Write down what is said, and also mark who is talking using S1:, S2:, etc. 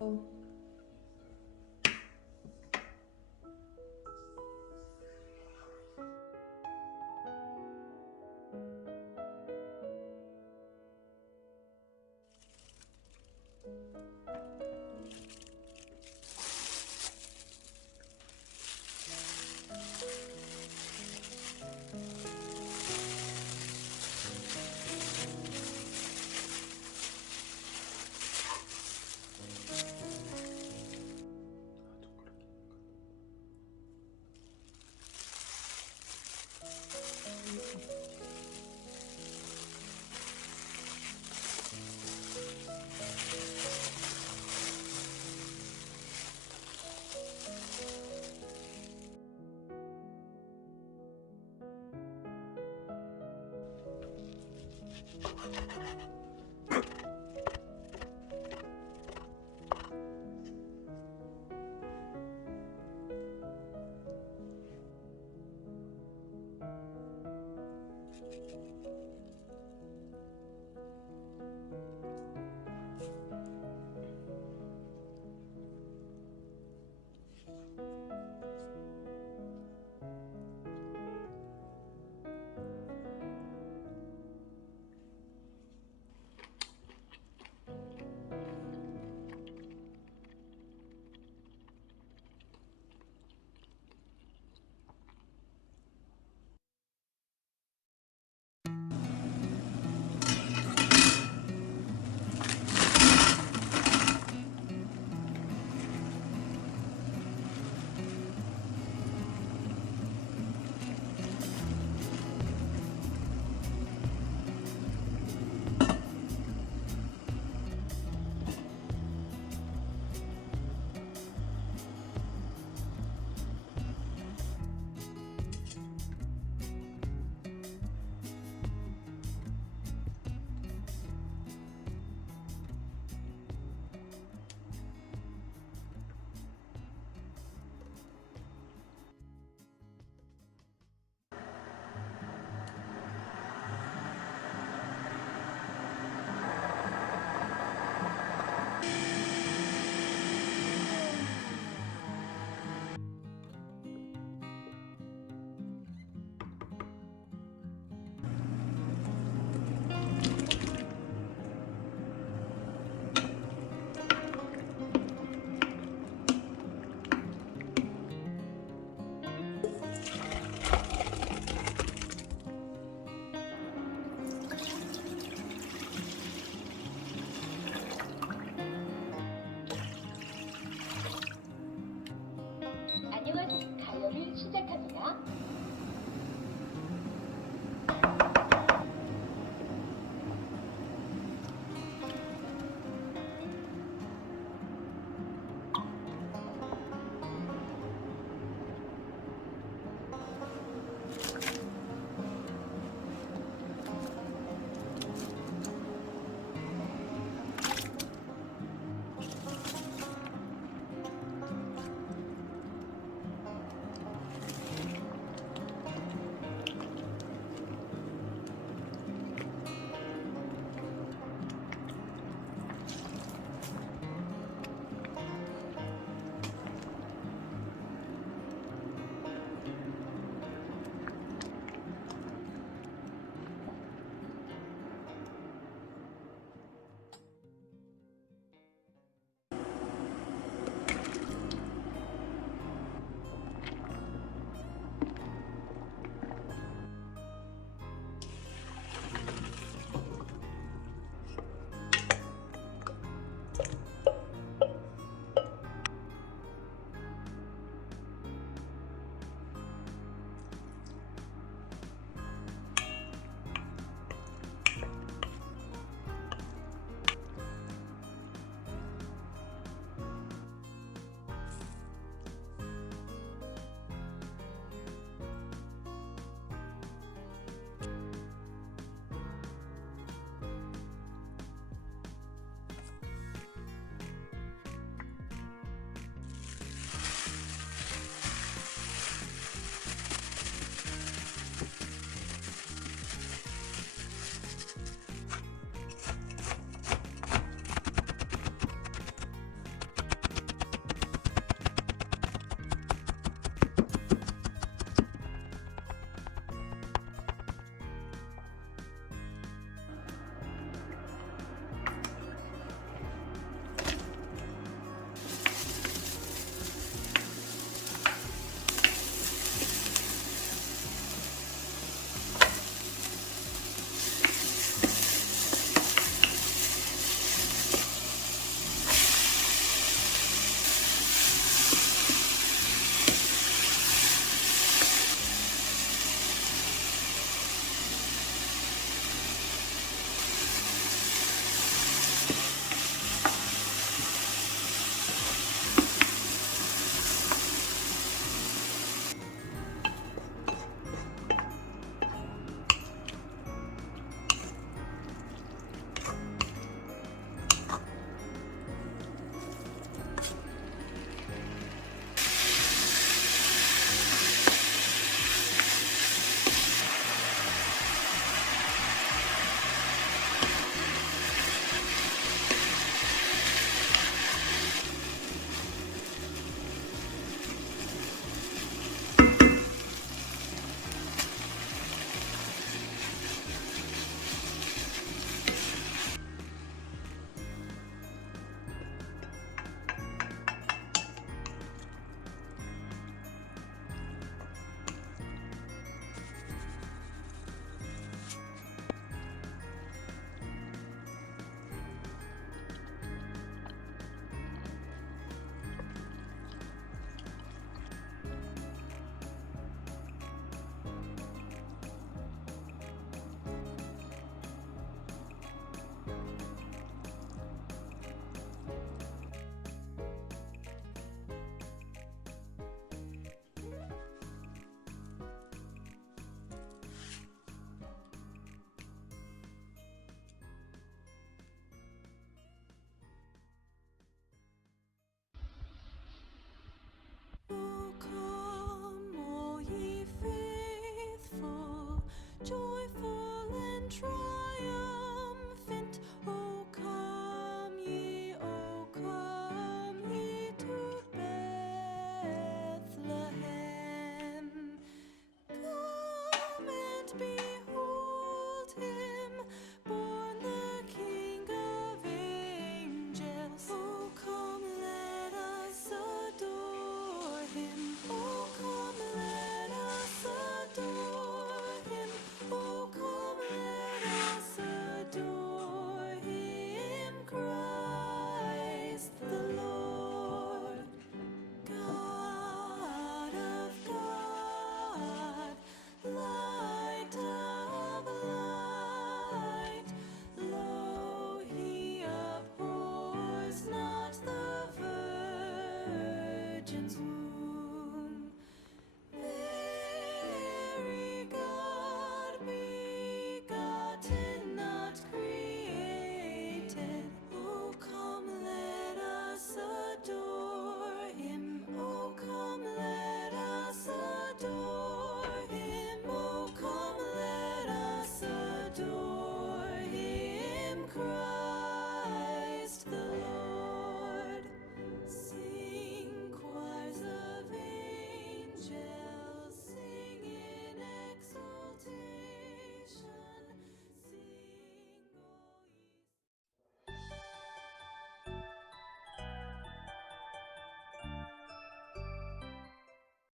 S1: Oh. ハハハハ!